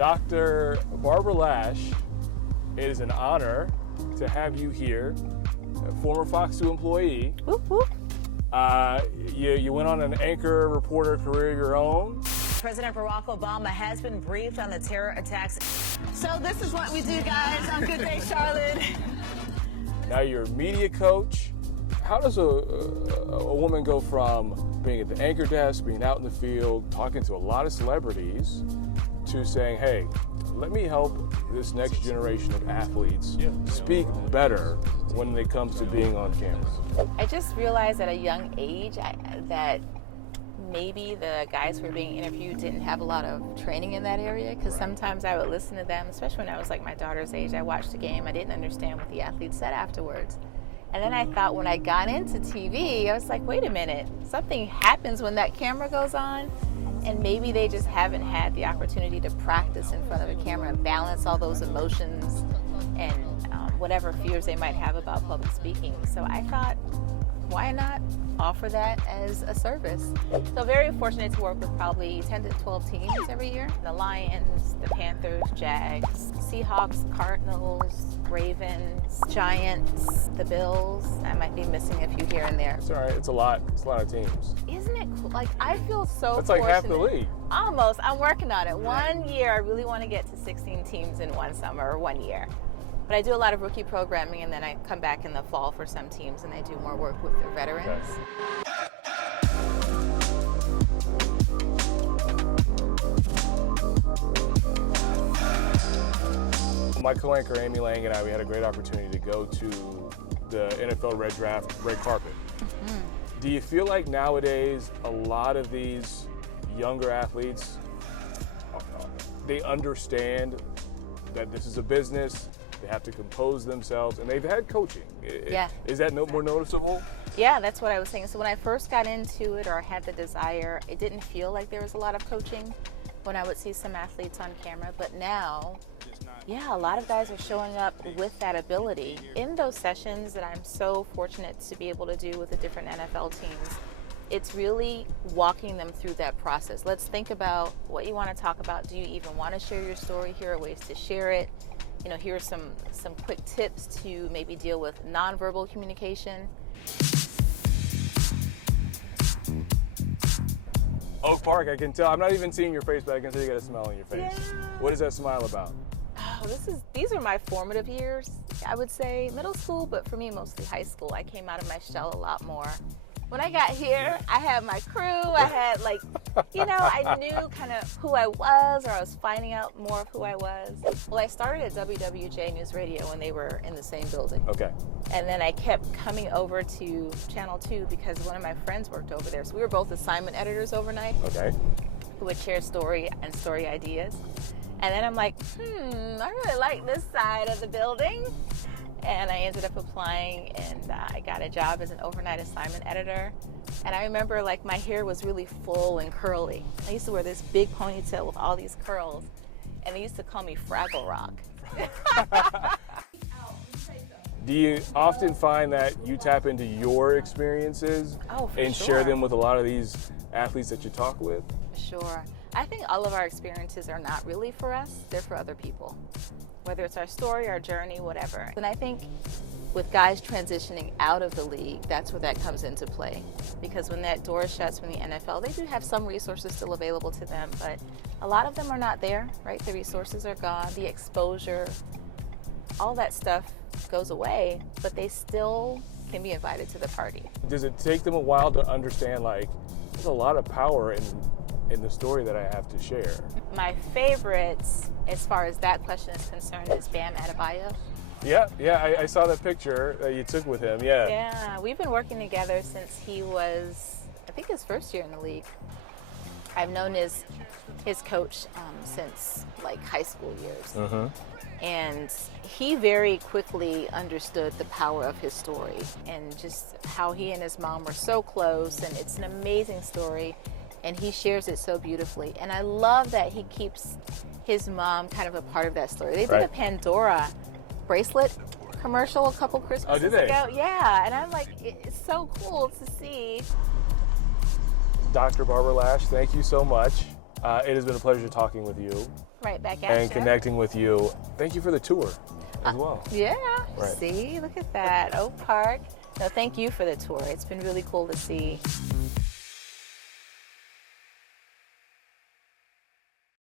Dr. Barbara Lash, it is an honor to have you here, a former Fox 2 employee. Whoop, whoop. You went on an anchor reporter career of your own. President Barack Obama has been briefed on the terror attacks. So this is what we do, guys, on Good Day Charlotte. Now you're a media coach. How does a woman go from being at the anchor desk, being out in the field, talking to a lot of celebrities, to saying, hey, let me help this next generation of athletes speak better when it comes to being on camera? I just realized at a young age that maybe the guys who were being interviewed didn't have a lot of training in that area, because sometimes I would listen to them, especially when I was like my daughter's age. I watched a game, I didn't understand what the athletes said afterwards. And then I thought when I got into TV, I was like, wait a minute, something happens when that camera goes on, and maybe they just haven't had the opportunity to practice in front of a camera and balance all those emotions and whatever fears they might have about public speaking. So I thought, why not offer that as a service? So very fortunate to work with probably 10 to 12 teams every year. The Lions, the Panthers, Jags, Seahawks, Cardinals, Ravens, Giants, the Bills. I might be missing a few here and there. It's all right, it's a lot of teams. Isn't it cool? Like, I feel so That's like fortunate. half the league. Almost, I'm working on it. One year, I really want to get to 16 teams in one summer or 1 year. But I do a lot of rookie programming, and then I come back in the fall for some teams, and I do more work with their veterans. Okay. My co-anchor Amy Lang and I, we had a great opportunity to go to the NFL Red Draft red carpet. Mm-hmm. Do you feel like nowadays a lot of these younger athletes, they understand that this is a business? They have to compose themselves, and they've had coaching. Yeah. Is that more noticeable? Yeah, that's what I was saying. So when I first got into it or had the desire, it didn't feel like there was a lot of coaching when I would see some athletes on camera. But now, yeah, a lot of guys are showing up with that ability. In those sessions that I'm so fortunate to be able to do with the different NFL teams, it's really walking them through that process. Let's think about what you want to talk about. Do you even want to share your story? Here are ways to share it. You know, here are some quick tips to maybe deal with nonverbal communication. Oak Park, I can tell. I'm not even seeing your face, but I can tell you got a smile on your face. Yeah. What is that smile about? Oh, these are my formative years, I would say. Middle school, but for me, mostly high school. I came out of my shell a lot more. When I got here, I had my crew. I had I knew kind of who I was, or I was finding out more of who I was. Well, I started at WWJ News Radio when they were in the same building. Okay. And then I kept coming over to Channel 2 because one of my friends worked over there. So we were both assignment editors overnight. Okay. Who would share story and story ideas. And then I'm like, I really like this side of the building. And I ended up applying, and I got a job as an overnight assignment editor. And I remember, like, my hair was really full and curly. I used to wear this big ponytail with all these curls, and they used to call me Fraggle Rock. Do you often find that you tap into your experiences and share them with a lot of these athletes that you talk with? Sure. I think all of our experiences are not really for us, they're for other people. Whether it's our story, our journey, whatever. And I think with guys transitioning out of the league, that's where that comes into play. Because when that door shuts from the NFL, they do have some resources still available to them, but a lot of them are not there, right? The resources are gone, the exposure, all that stuff goes away, but they still can be invited to the party. Does it take them a while to understand, like, there's a lot of power in the story that I have to share? My favorites, as far as that question is concerned, is Bam Adebayo. Yeah, I saw that picture that you took with him, yeah. Yeah, we've been working together since he was, I think, his first year in the league. I've known his coach since, like, high school years. Mm-hmm. And he very quickly understood the power of his story and just how he and his mom were so close, and it's an amazing story. And he shares it so beautifully. And I love that he keeps his mom kind of a part of that story. They did a Pandora bracelet commercial a couple Christmases ago. Yeah, and I'm like, it's so cool to see. Dr. Barbara Lash, thank you so much. It has been a pleasure talking with you. Right back at And you. connecting with you. Thank you for the tour as well. Yeah. Right. See, look at that. Oak Park. No, thank you for the tour. It's been really cool to see